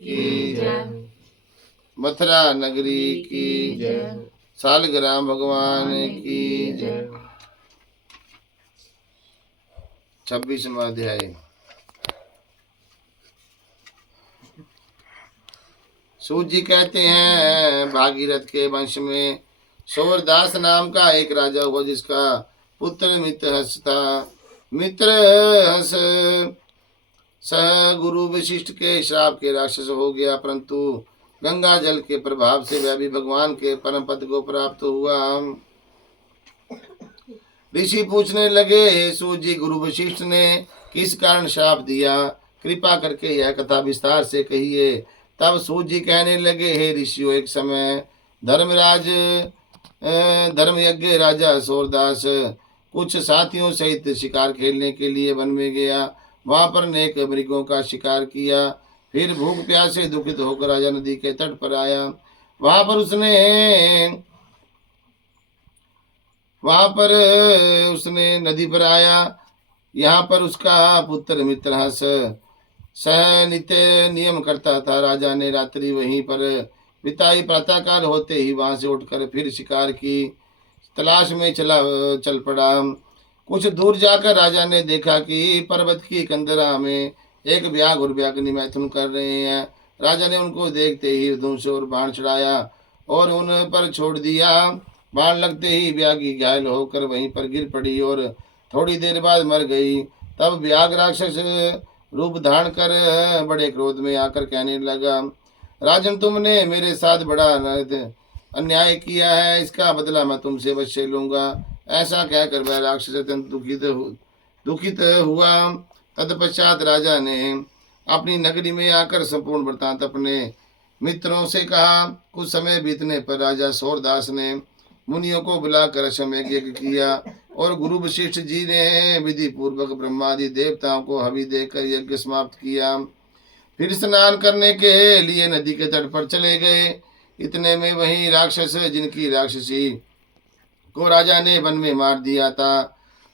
की जय। मथुरा नगरी की जय। सालग्राम भगवान की जय। 26वां अध्याय। सूत जी कहते हैं, भागीरथ के वंश में सूरदास नाम का एक राजा हुआ, जिसका पुत्र मित्रहस था। मित्रहस सह गुरु वशिष्ठ के श्राप के राक्षस हो गया, परंतु गंगा जल के प्रभाव से वह भी भगवान के परम पद को प्राप्त हुआ। ऋषि पूछने लगे, हे सूत जी, गुरु वशिष्ठ ने किस कारण श्राप दिया? कृपा करके यह कथा विस्तार से कहिए। तब सूत जी कहने लगे, हे ऋषियों, एक समय धर्मयज्ञ राजा सूरदास कुछ साथियों सहित शिकार खेलने के लिए वन में गया। वहां पर अनेक मृगों का शिकार किया। फिर भूख प्यास से दुखित होकर राजा नदी के तट पर आया। वहां पर उसने नदी पर आया। यहाँ पर उसका पुत्र मित्रहस सह नित्य नियम करता था। राजा ने रात्रि वहीं पर बिताई। प्रातःकाल होते ही वहां से उठकर फिर शिकार की तलाश में चल पड़ा। कुछ दूर जाकर राजा ने देखा कि पर्वत की कंदरा में एक व्याघ्र और व्याघ्रनी मैथुन कर रहे हैं। राजा ने उनको देखते ही धनुष और बाण चढ़ाया और उन पर छोड़ दिया। बाण लगते ही व्याघ्री घायल होकर वहीं पर गिर पड़ी और थोड़ी देर बाद मर गई। तब व्याघ्र राक्षस रूप धारण कर बड़े क्रोध में आकर कहने लगा, राजन, तुमने मेरे साथ बड़ा अन्याय किया है, इसका बदला मैं तुमसे अवश्य लूंगा। ऐसा कहकर वह राक्षस अत्यंत दुखित हुआ। तत्पश्चात राजा ने अपनी नगरी में आकर संपूर्ण वृत्तांत अपने मित्रों से कहा। कुछ समय बीतने पर राजा सूरदास ने मुनियों को बुलाकर अश्वमेध यज्ञ किया और गुरु वशिष्ठ जी ने विधि पूर्वक ब्रह्मादि देवताओं को हवि देकर यज्ञ समाप्त किया। फिर स्नान करने के लिए नदी के तट पर चले गए। इतने में वही राक्षस, जिनकी राक्षसी को राजा ने वन में मार दिया था,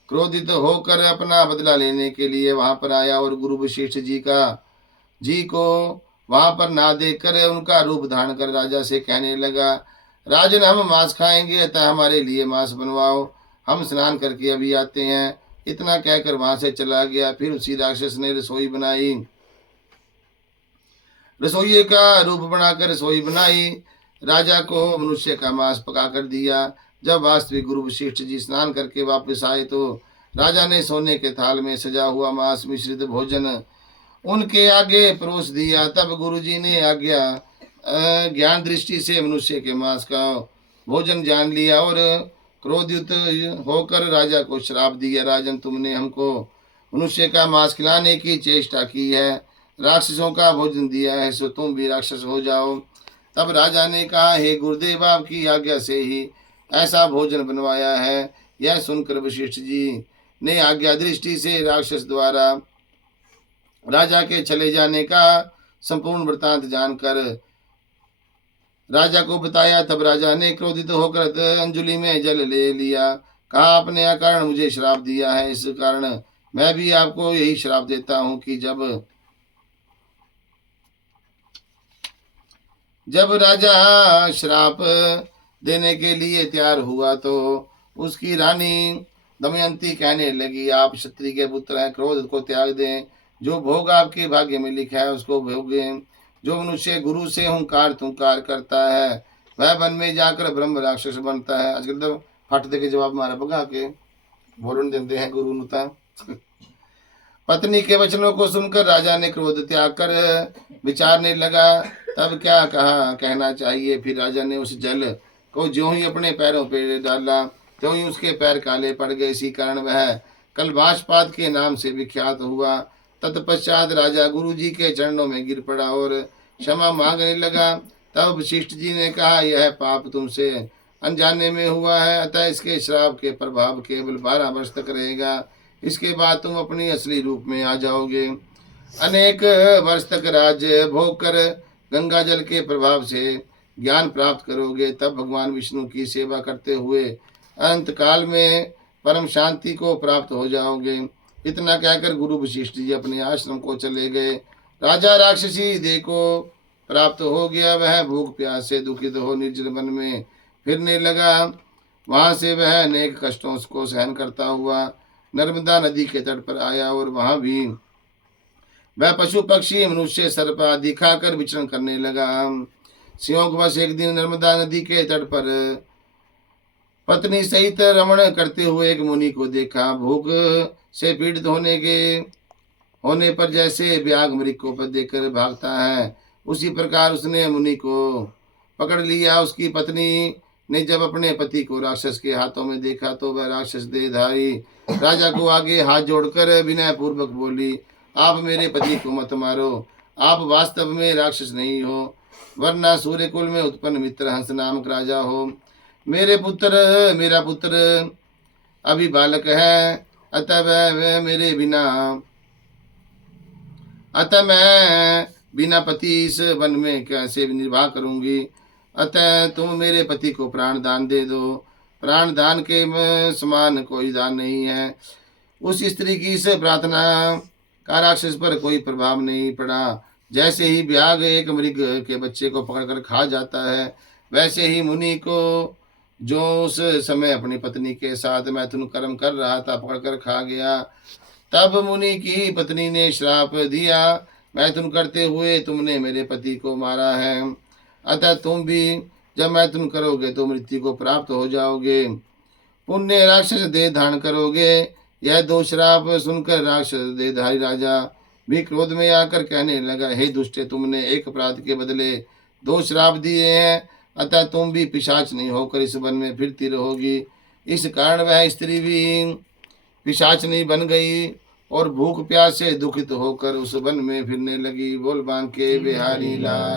क्रोधित होकर अपना बदला लेने के लिए वहां पर आया और गुरु वशिष्ठ जी को वहां पर ना देखकर उनका रूप धारण कर राजा से कहने लगा, राजन, हम मांस खाएंगे, अतः हमारे लिए मांस बनवाओ, हम स्नान करके अभी आते हैं। इतना कहकर वहां से चला गया। फिर उसी राक्षस ने रसोई बनाई, रसोई का रूप बनाकर रसोई बनाई। राजा को मनुष्य का मांस पका कर दिया। जब वास्तविक गुरु वशिष्ठ जी स्नान करके वापस आए तो राजा ने सोने के थाल में सजा हुआ मांस मिश्रित भोजन उनके आगे परोस दिया। तब गुरु जी ने ज्ञान दृष्टि से मनुष्य के मांस का भोजन जान लिया और क्रोधित होकर राजा को श्राप दिया, राजन, तुमने हमको मनुष्य का मांस खिलाने की चेष्टा की है, राक्षसों का भोजन दिया है, सो तुम भी राक्षस हो जाओ। तब राजा ने कहा, हे गुरुदेव, आपकी आज्ञा से ही ऐसा भोजन बनवाया है। यह सुनकर वशिष्ठ जी ने आज्ञा दृष्टि से राक्षस द्वारा राजा के चले जाने का संपूर्ण वृत्तांत जानकर राजा को बताया। तब राजा ने क्रोधित होकर अंजलि में जल ले लिया। कहा, आपने अकारण मुझे श्राप दिया है, इस कारण मैं भी आपको यही श्राप देता हूँ कि जब राजा श्राप देने के लिए तैयार हुआ तो उसकी रानी दमयंती कहने लगी, आप क्षत्रिय के पुत्र हैं, क्रोध को त्याग दें, जो भोग आपके भाग्य में लिखा है उसको भोगें। जो मनुष्य गुरु से हुंकार तुंकार करता है वह वन में जाकर ब्रह्म राक्षस बनता है। आजकल तो फट दे के जवाब मारा भगा के बोलन देते हैं गुरु नुता। पत्नी के वचनों को सुनकर राजा ने क्रोध त्याग कर विचारने लगा, तब क्या कहना चाहिए। फिर राजा ने उस जल को ज्यों ही अपने पैरों पर डाला त्यों ही उसके पैर काले पड़ गए। इसी कारण वह कलभाषपाद के नाम से विख्यात हुआ। तत्पश्चात राजा गुरु जी के चरणों में गिर पड़ा और क्षमा मांगने लगा। तब वशिष्ठ जी ने कहा, यह पाप तुमसे अनजाने में हुआ है, अतः इसके श्राप के प्रभाव केवल 12 वर्ष तक रहेगा। इसके बाद तुम अपनी असली रूप में आ जाओगे। अनेक वर्ष तक राज्य भोग कर गंगा जल के प्रभाव से ज्ञान प्राप्त करोगे। तब भगवान विष्णु की सेवा करते हुए अंत काल में परम शांति को प्राप्त हो जाओगे। इतना कहकर गुरु वशिष्ठ जी अपने आश्रम को चले गए। राजा राक्षसी देह को प्राप्त हो गया। वह भूख प्यास से दुखित हो निर्जन वन में फिरने लगा। वहां से वह अनेक कष्टों को सहन करता हुआ नर्मदा नदी के तट पर आया और वहां भी वह पशु पक्षी मनुष्य सर्प आदि खाकर विचरण करने लगा। सिंहों के वश एक दिन नर्मदा नदी के तट पर पत्नी सहित रमण करते हुए एक मुनि को देखा। भूख से पीड़ित होने पर जैसे व्याघ्र मृग को देखकर भागता है, उसी प्रकार उसने मुनि को पकड़ लिया। उसकी पत्नी ने जब अपने पति को राक्षस के हाथों में देखा तो वह राक्षस देहधारी राजा को आगे हाथ जोड़कर विनय पूर्वक बोली, आप मेरे पति को मत मारो। आप वास्तव में राक्षस नहीं हो, वरना सूर्य कुल में उत्पन्न मित्र हंस नामक राजा हो। मेरा पुत्र अभी बालक है, अतः मैं बिना पति इस वन में कैसे निर्वाह करूंगी। अतः तुम मेरे पति को प्राण दान दे दो। प्राण दान के समान कोई दान नहीं है। उस स्त्री की इस प्रार्थना का राक्षस पर कोई प्रभाव नहीं पड़ा। जैसे ही व्याघ्र एक मृग के बच्चे को पकड़कर खा जाता है, वैसे ही मुनि को जो उस समय अपनी पत्नी के साथ मैथुन कर्म कर रहा था पकड़कर खा गया। तब मुनि की पत्नी ने श्राप दिया, मैथुन करते हुए तुमने मेरे पति को मारा है, अतः तुम भी जब मैथुन करोगे तो मृत्यु को प्राप्त हो जाओगे, पुण्य राक्षस देह धारण करोगे। यह दो श्राप सुनकर राक्षस देहधारी राजा भी क्रोध में आकर कहने लगा, हे दुष्टे, तुमने एक अपराध के बदले दो श्राप दिए हैं, अतः तुम भी पिशाच नहीं होकर इस वन में फिरती रहोगी। इस कारण वह स्त्री भी पिशाचनी बन गई और भूख प्यास से दुखित होकर उस वन में फिरने लगी। बोल बांके बिहारी लाल।